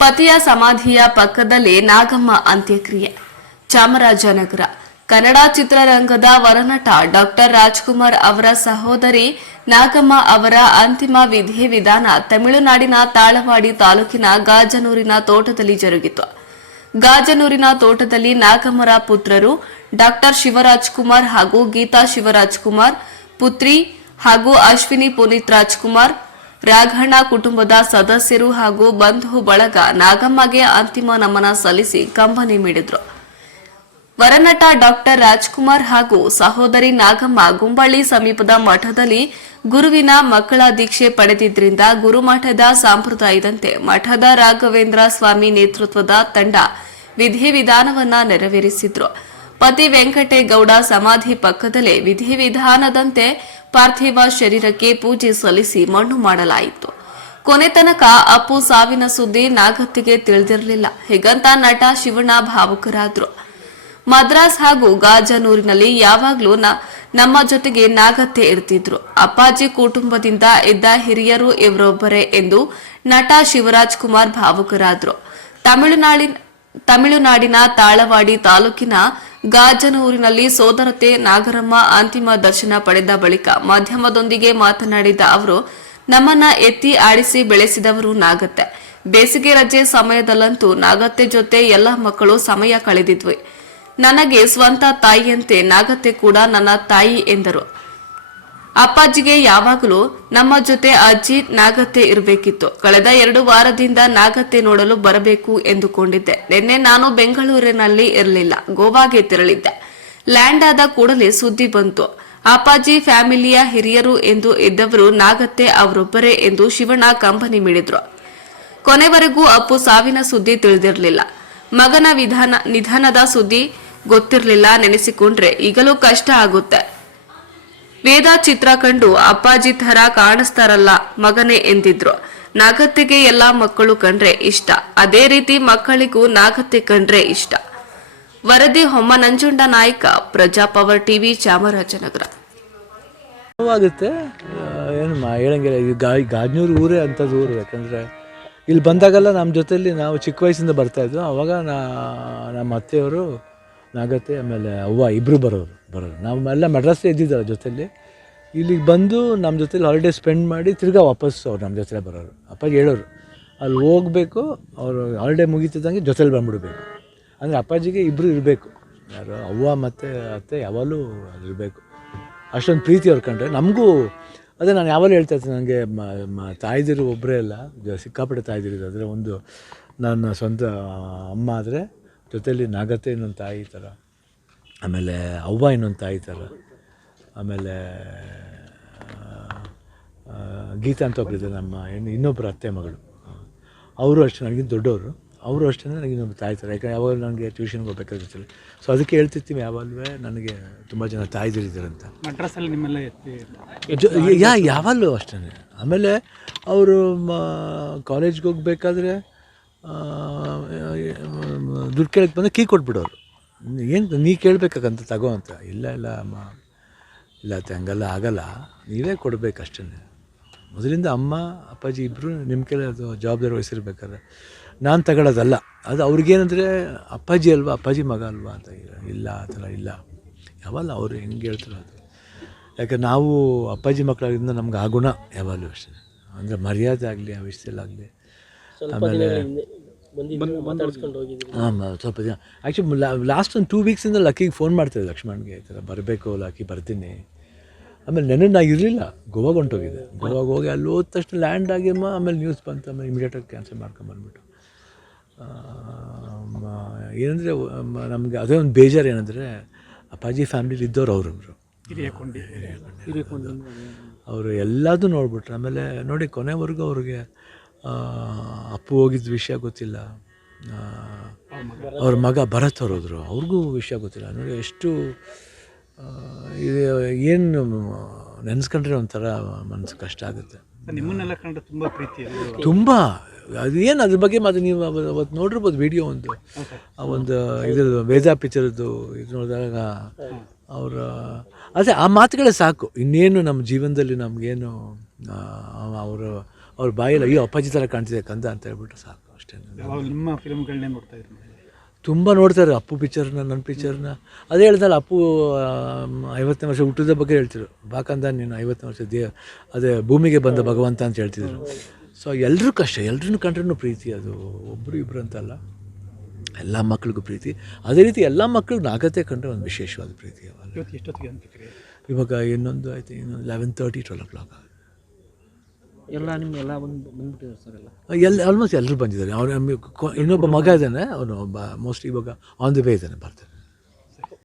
ಪತಿಯ ಸಮಾಧಿಯ ಪಕ್ಕದಲ್ಲೇ ನಾಗಮ್ಮ ಅಂತ್ಯಕ್ರಿಯೆ. ಚಾಮರಾಜನಗರ. ಕನ್ನಡ ಚಿತ್ರರಂಗದ ವರನಟ ಡಾಕ್ಟರ್ ರಾಜ್ಕುಮಾರ್ ಅವರ ಸಹೋದರಿ ನಾಗಮ್ಮ ಅವರ ಅಂತಿಮ ವಿಧಿವಿಧಾನ ತಮಿಳುನಾಡಿನ ತಾಳವಾಡಿ ತಾಲೂಕಿನ ಗಾಜನೂರಿನ ತೋಟದಲ್ಲಿ ಜರುಗಿತು. ಗಾಜನೂರಿನ ತೋಟದಲ್ಲಿ ನಾಗಮ್ಮರ ಪುತ್ರರು ಡಾಕ್ಟರ್ ಶಿವರಾಜ್ ಕುಮಾರ್ ಹಾಗೂ ಗೀತಾ ಶಿವರಾಜ್ ಕುಮಾರ್ ಪುತ್ರಿ ಹಾಗೂ ಅಶ್ವಿನಿ ಪುನೀತ್ ರಾಜ್ಕುಮಾರ್ ರಾಘಣ್ಣ ಕುಟುಂಬದ ಸದಸ್ಯರು ಹಾಗೂ ಬಂಧು ಬಳಗ ನಾಗಮ್ಮಗೆ ಅಂತಿಮ ನಮನ ಸಲ್ಲಿಸಿ ಕಂಬನಿ ಮಿಡಿದ್ರು. ವರನಟ ಡಾಕ್ಟರ್ ರಾಜ್ಕುಮಾರ್ ಹಾಗೂ ಸಹೋದರಿ ನಾಗಮ್ಮ ಗುಂಬಳ್ಳಿ ಸಮೀಪದ ಮಠದಲ್ಲಿ ಗುರುವಿನ ಮಕ್ಕಳ ದೀಕ್ಷೆ ಪಡೆದಿದ್ದರಿಂದ ಗುರುಮಠದ ಸಂಪ್ರದಾಯದಂತೆ ಮಠದ ರಾಘವೇಂದ್ರ ಸ್ವಾಮಿ ನೇತೃತ್ವದ ತಂಡ ವಿಧಿವಿಧಾನವನ್ನ ನೆರವೇರಿಸಿದ್ರು. ಪತಿ ವೆಂಕಟೇಗೌಡ ಸಮಾಧಿ ಪಕ್ಕದಲ್ಲೇ ವಿಧಿವಿಧಾನದಂತೆ ಪಾರ್ಥಿವ ಶರೀರಕ್ಕೆ ಪೂಜೆ ಸಲ್ಲಿಸಿ ಮಣ್ಣು ಮಾಡಲಾಯಿತು. ಕೊನೆ ತನಕ ಅಪ್ಪು ಸಾವಿನ ಸುದ್ದಿ ನಾಗತ್ತಿಗೆ ತಿಳಿದಿರಲಿಲ್ಲ. ಹೀಗಂತ ನಟ ಶಿವಣ್ಣ ಭಾವುಕರಾದ್ರು. ಮದ್ರಾಸ್ ಹಾಗೂ ಗಾಜನೂರಿನಲ್ಲಿ ಯಾವಾಗ್ಲೂ ನಮ್ಮ ಜೊತೆಗೆ ನಾಗತ್ತೆ ಇರ್ತಿದ್ರು. ಅಪ್ಪಾಜಿ ಕುಟುಂಬದಿಂದ ಇದ್ದ ಹಿರಿಯರು ಇವರೊಬ್ಬರೇ ಎಂದು ನಟ ಶಿವರಾಜ್ ಕುಮಾರ್ ಭಾವುಕರಾದ್ರು. ತಮಿಳುನಾಡಿನ ತಮಿಳುನಾಡಿನ ತಾಳವಾಡಿ ತಾಲೂಕಿನ ಗಾಜನೂರಿನಲ್ಲಿ ಸೋದರತೆ ನಾಗರಮ್ಮ ಅಂತಿಮ ದರ್ಶನ ಪಡೆದ ಬಳಿಕ ಮಾಧ್ಯಮದೊಂದಿಗೆ ಮಾತನಾಡಿದ ಅವರು, ನಮ್ಮನ್ನ ಎತ್ತಿ ಆಡಿಸಿ ಬೆಳೆಸಿದವರು ನಾಗತ್ತೆ. ಬೇಸಿಗೆ ರಜೆ ಸಮಯದಲ್ಲಂತೂ ನಾಗತ್ತೆ ಜೊತೆ ಎಲ್ಲ ಮಕ್ಕಳು ಸಮಯ ಕಳೆದಿದ್ವಿ. ನನಗೆ ಸ್ವಂತ ತಾಯಿಯಂತೆ ನಾಗತ್ತೆ ಕೂಡ ನನ್ನ ತಾಯಿ ಎಂದರು. ಅಪ್ಪಾಜಿಗೆ ಯಾವಾಗಲೂ ನಮ್ಮ ಜೊತೆ ಅಜ್ಜಿ ನಾಗತ್ತೆ ಇರಬೇಕಿತ್ತು. ಕಳೆದ ಎರಡು ವಾರದಿಂದ ನಾಗತ್ತೆ ನೋಡಲು ಬರಬೇಕು ಎಂದುಕೊಂಡಿದ್ದೆ. ನಿನ್ನೆ ನಾನು ಬೆಂಗಳೂರಿನಲ್ಲಿ ಇರಲಿಲ್ಲ. ಗೋವಾಗೆ ತೆರಳಿದ್ದೆ. ಲ್ಯಾಂಡ್ ಆದ ಕೂಡಲೇ ಸುದ್ದಿ ಬಂತು. ಅಪ್ಪಾಜಿ ಫ್ಯಾಮಿಲಿಯ ಹಿರಿಯರು ಎಂದು ಇದ್ದವರು ನಾಗತ್ತೆ ಅವರೊಬ್ಬರೇ ಎಂದು ಶಿವಣ್ಣ ಕಂಬನಿ ಮಿಡಿದ್ರು. ಕೊನೆವರೆಗೂ ಅಪ್ಪು ಸಾವಿನ ಸುದ್ದಿ ತಿಳಿದಿರಲಿಲ್ಲ. ಮಗನ ವಿಧಾನ, ನಿಧನದ ಸುದ್ದಿ ಗೊತ್ತಿರಲಿಲ್ಲ ನೆನೆಸಿಕೊಂಡ್ರೆ ಈಗಲೂ ಕಷ್ಟ ಆಗುತ್ತೆ. ವೇದ ಚಿತ್ರ ಕಂಡು ಅಪ್ಪಾಜಿ ಥರ ಕಾಣಿಸ್ತಾರಲ್ಲ ಮಗನೇ ಎಂದಿದ್ರು. ನಾಗತ್ತೆಗೆ ಎಲ್ಲಾ ಮಕ್ಕಳು ಕಂಡ್ರೆ ಇಷ್ಟ. ಅದೇ ರೀತಿ ಮಕ್ಕಳಿಗೂ ನಾಗತ್ತೆ ಕಂಡ್ರೆ ಇಷ್ಟ. ವರದಿ ಹೊಮ್ಮ ನಂಜುಂಡ ನಾಯಕ, ಪ್ರಜಾ ಪವರ್ ಟಿವಿ, ಚಾಮರಾಜನಗರ. ಆಗುತ್ತೆ ಏನು ಹೇಳಂಗಿಲ್ಲ. ಇದು ಗಾ ಗಾಜ್ನೂರು ಊರೇ ಅಂಥದ್ದು ಊರು. ಯಾಕಂದರೆ ಇಲ್ಲಿ ಬಂದಾಗೆಲ್ಲ ನಮ್ಮ ಜೊತೆಯಲ್ಲಿ ನಾವು ಚಿಕ್ಕ ವಯಸ್ಸಿಂದ ಬರ್ತಾಯಿದ್ವು ಆವಾಗ ನಾ ನಮ್ಮ ಅತ್ತೆಯವರು ನಾಗತ್ತೆ, ಆಮೇಲೆ ಅವ್ವ ಇಬ್ಬರು ಬರೋರು ಬರೋರು. ನಾವು ಎಲ್ಲ ಇದ್ದಿದ್ದಾರೆ ಜೊತೆಲಿ. ಇಲ್ಲಿಗೆ ಬಂದು ನಮ್ಮ ಜೊತೆಲಿ ಹಾಲಿಡೇ ಸ್ಪೆಂಡ್ ಮಾಡಿ ತಿರ್ಗಾ ವಾಪಸ್ ಅವ್ರು ನಮ್ಮ ಜೊತೆ ಬರೋರು. ಅಪ್ಪಾಜಿ ಹೇಳೋರು, ಅಲ್ಲಿ ಹೋಗಬೇಕು, ಅವರು ಹಾಲಿಡೇ ಮುಗೀತಿದ್ದಂಗೆ ಜೊತೆಲಿ ಬಂದ್ಬಿಡ್ಬೇಕು. ಅಂದರೆ ಅಪ್ಪಾಜಿಗೆ ಇಬ್ಬರು ಇರಬೇಕು. ಯಾರು, ಅವ್ವ ಮತ್ತು ಅತ್ತೆ ಯಾವಾಗಲೂ ಇರಬೇಕು. ಅಷ್ಟೊಂದು ಪ್ರೀತಿ ಅವ್ರು ಕಂಡ್ರೆ. ನಮಗೂ ಅದೇ ನಾನು ಯಾವಾಗಲೂ ಹೇಳ್ತಾ ಇರ್ತೀನಿ ನನಗೆ ತಾಯ್ದಿರು ಒಬ್ಬರೇ ಅಲ್ಲ ಸಿಕ್ಕಾಪಟ್ಟೆ ತಾಯಿದಿರು ಅಂದರೆ ಒಂದು ನನ್ನ ಸ್ವಂತ ಅಮ್ಮ ಆದರೆ ಜೊತೆಲಿ ನಾಗತೆ ಇನ್ನೊಂದು ತಾಯಿ ಥರ. ಆಮೇಲೆ ಅವ್ವ ಇನ್ನೊಂದು ತಾಯಿ ಥರ. ಆಮೇಲೆ ಗೀತಾ ಅಂತ ಒಬ್ಬರಿದ್ದಾರೆ ನಮ್ಮ ಹೆಣ್ಣು ಇನ್ನೊಬ್ಬರು ಅತ್ತೆ ಮಗಳು. ಅವರು ಅಷ್ಟೇ ನನಗಿಂತ ದೊಡ್ಡವರು. ಅವರು ಅಷ್ಟೇ ನನಗೆ ಇನ್ನೊಬ್ಬರು ತಾಯಿ ಥರ. ಯಾಕಂದರೆ ಯಾವಾಗಲೂ ನನಗೆ ಟ್ಯೂಷನ್ಗೆ ಹೋಗ್ಬೇಕಾಗಿರ್ತಲ್ಲ ಸೊ ಅದಕ್ಕೆ ಹೇಳ್ತಿರ್ತೀವಿ ಯಾವಾಗಲೂ ನನಗೆ ತುಂಬ ಜನ ತಾಯ್ದಿರಿದ್ದಾರೆ ಅಂತ. ಮಡ್ರಾಸಲ್ಲಿ ನಿಮ್ಮೆಲ್ಲ ಎತ್ತಿ ಯಾ ಯಾವಲ್ಲೂ ಅಷ್ಟೇ ಆಮೇಲೆ ಅವರು ಕಾಲೇಜ್ಗೆ ಹೋಗ್ಬೇಕಾದ್ರೆ ದುಡ್ಡು ಕೇಳಕ್ಕೆ ಬಂದರೆ ಕೀ ಕೊಟ್ಬಿಡೋರು. ಏನು ನೀ ಕೇಳಬೇಕಂತ ತಗೋ ಅಂತ. ಇಲ್ಲ ಇಲ್ಲ, ಅಮ್ಮ. ಇಲ್ಲ, ಅತ್ತೆ, ಹಂಗಲ್ಲ ಆಗಲ್ಲ ನೀವೇ ಕೊಡಬೇಕಷ್ಟೇ ಮೊದಲಿಂದ ಅಮ್ಮ, ಅಪ್ಪಾಜಿ ಇಬ್ಬರು ನಿಮ್ಮ ಕೇಳೋದು ಅದು ಜವಾಬ್ದಾರಿ ವಹಿಸಿರ್ಬೇಕಾದ್ರೆ ನಾನು ತಗೊಳ್ಳೋದಲ್ಲ ಅದು ಅವ್ರಿಗೇನಂದರೆ ಅಪ್ಪಾಜಿ ಅಲ್ವಾ, ಅಪ್ಪಾಜಿ ಮಗ ಅಲ್ವಾ ಅಂತ ಇಲ್ಲ- ಆ ಥರ ಇಲ್ಲ. ಯಾವಲ್ಲ ಅವರು ಹೆಂಗೆ ಹೇಳ್ತಾರೋ ಅದು. ಯಾಕೆ ನಾವು ಅಪ್ಪಾಜಿ ಮಕ್ಕಳಾಗಿಂದ ನಮ್ಗೆ ಆಗುಣ ಗುಣ ಯಾವಾಗಲೂ ಅಷ್ಟೇ. ಅಂದರೆ ಮರ್ಯಾದೆ ಆಗಲಿ, ಆ ವಿಷಯದಲ್ಲಾಗಲಿ ಆಮೇಲೆ ಹಾಂ ಸ್ವಲ್ಪ ದಿನ. ಆ್ಯಕ್ಚುಲಿ ಲಾಸ್ಟ್ ಒಂದು ಟೂ ವೀಕ್ಸಿಂದ ಲಕ್ಕಿಗೆ ಫೋನ್ ಮಾಡ್ತಿದ್ದೆ ಲಕ್ಷ್ಮಣ್ಗೆ ಈ ಥರ ಬರಬೇಕು ಲಕ್ಕಿ ಬರ್ತೀನಿ. ಆಮೇಲೆ ನೆನೆ ನಾ ಇರಲಿಲ್ಲ. ಗೋವಾಗೆ ಹೊಂಟೋಗಿದ್ದೆ. ಗೋವಾಗೆ ಹೋಗಿ ಅಲ್ಲಿ ಹೋದ ತಕ್ಷಣ ಲ್ಯಾಂಡ್ ಆಗಿಮ್ಮ ಆಮೇಲೆ ನ್ಯೂಸ್ ಬಂತು ಆಮೇಲೆ ಇಮಿಡಿಯೇಟಾಗಿ ಕ್ಯಾನ್ಸಲ್ ಮಾಡ್ಕೊಂಬಂದ್ಬಿಟ್ಟು ಏನಂದರೆ ನಮಗೆ ಅದೇ ಒಂದು ಬೇಜಾರು ಏನಂದರೆ ಅಪ್ಪಾಜಿ ಫ್ಯಾಮಿಲಿ ಇದ್ದವ್ರು ಅವರೊಬ್ಬರು ಅವರು ಎಲ್ಲದೂ ನೋಡ್ಬಿಟ್ರು. ಆಮೇಲೆ ನೋಡಿ ಕೊನೆವರೆಗೂ ಅವ್ರಿಗೆ ಅಪ್ಪು ಹೋಗಿದ್ದ ವಿಷಯ ಗೊತ್ತಿಲ್ಲ. ಅವ್ರ ಮಗ ಭರತ್ ಅವ್ರು ಹೋದ್ರು ಅವ್ರಿಗೂ ವಿಷಯ ಗೊತ್ತಿಲ್ಲ. ನೋಡಿ ಎಷ್ಟು ಇದು ಏನು ನೆನೆಸ್ಕೊಂಡ್ರೆ ಒಂಥರ ಮನಸ್ಸು ಕಷ್ಟ ಆಗುತ್ತೆ. ನಿಮ್ಮನ್ನೆಲ್ಲ ಕಂಡ್ರೆ ತುಂಬ ಪ್ರೀತಿ ತುಂಬ. ಅದು ಏನು ಅದ್ರ ಬಗ್ಗೆ ಮತ್ತೆ ನೀವು ಅವ- ಅವತ್ತು ನೋಡಿರ್ಬೋದು ವಿಡಿಯೋ ಒಂದು. ಆ ಒಂದು ಇದ್ರದ್ದು ವೇದ ಪಿಕ್ಚರದ್ದು ಇದು ನೋಡಿದಾಗ ಅವರ ಅದೇ ಆ ಮಾತುಗಳೇ ಸಾಕು. ಇನ್ನೇನು ನಮ್ಮ ಜೀವನದಲ್ಲಿ ನಮಗೇನು ಅವರು ಅವ್ರ ಬಾಯಲ್ಲಿ ಅಯ್ಯೋ ಅಪ್ಪಾಜಿ ಥರ ಕಾಣ್ತಿದೆ ಕಂದ ಅಂತ ಹೇಳ್ಬಿಟ್ಟು ಸಾಕು ಅಷ್ಟೇ. ನಿಮ್ಮ ಫಿಲ್ಮ್ಗಳನ್ನೇ ನೋಡ್ತಾ ಇದ್ರು? ತುಂಬ ನೋಡ್ತಾರೆ ಅಪ್ಪು ಪಿಕ್ಚರ್ನ ನನ್ನ ಪಿಕ್ಚರ್ನ ಅದೇ ಹೇಳ್ದಲ್ಲ ಅಪ್ಪು ಐವತ್ತನೇ ವರ್ಷ ಹುಟ್ಟಿದ ಬಗ್ಗೆ ಹೇಳ್ತಿದ್ರು. ಬಾಕಂದ ನೀನು ಐವತ್ತನೇ ವರ್ಷ ದೇ ಅದೇ ಭೂಮಿಗೆ ಬಂದ ಭಗವಂತ ಅಂತ ಹೇಳ್ತಿದ್ರು. ಸೊ ಎಲ್ಲರೂ ಕಷ್ಟ ಎಲ್ರನ್ನೂ ಕಂಡ್ರೂ ಪ್ರೀತಿ ಅದು. ಒಬ್ಬರು ಇಬ್ಬರು ಅಂತಲ್ಲ. ಎಲ್ಲ ಮಕ್ಳಿಗೂ ಪ್ರೀತಿ. ಅದೇ ರೀತಿ ಎಲ್ಲ ಮಕ್ಳಿಗೂ ನಾಗತೆ ಕಂಡ್ರೆ ಒಂದು ವಿಶೇಷವಾದ ಪ್ರೀತಿ ಅವಾಗ ಇವಾಗ ಇನ್ನೊಂದು ಆಯ್ತು ಇನ್ನೊಂದು eleven thirty twelve o'clock ಎಲ್ಲ ನಿಮ್ಮ ಎಲ್ಲ ಬಂದು ಬಂದ್ಬಿಟ್ಟಿದ್ದಾರೆ ಸರ್ ಎಲ್ಲ. ಎಲ್ಲ ಆಲ್ಮೋಸ್ಟ್ ಎಲ್ಲರೂ ಬಂದಿದ್ದಾರೆ. ಅವ್ರ ಇನ್ನೊಬ್ಬ ಮಗ ಇದ್ದಾನೆ. ಅವನು ಮೋಸ್ಟ್ ಇವಾಗ ಆನ್ ದಿ ವೇ ಇದ್ದಾನೆ, ಬರ್ತಾನೆ.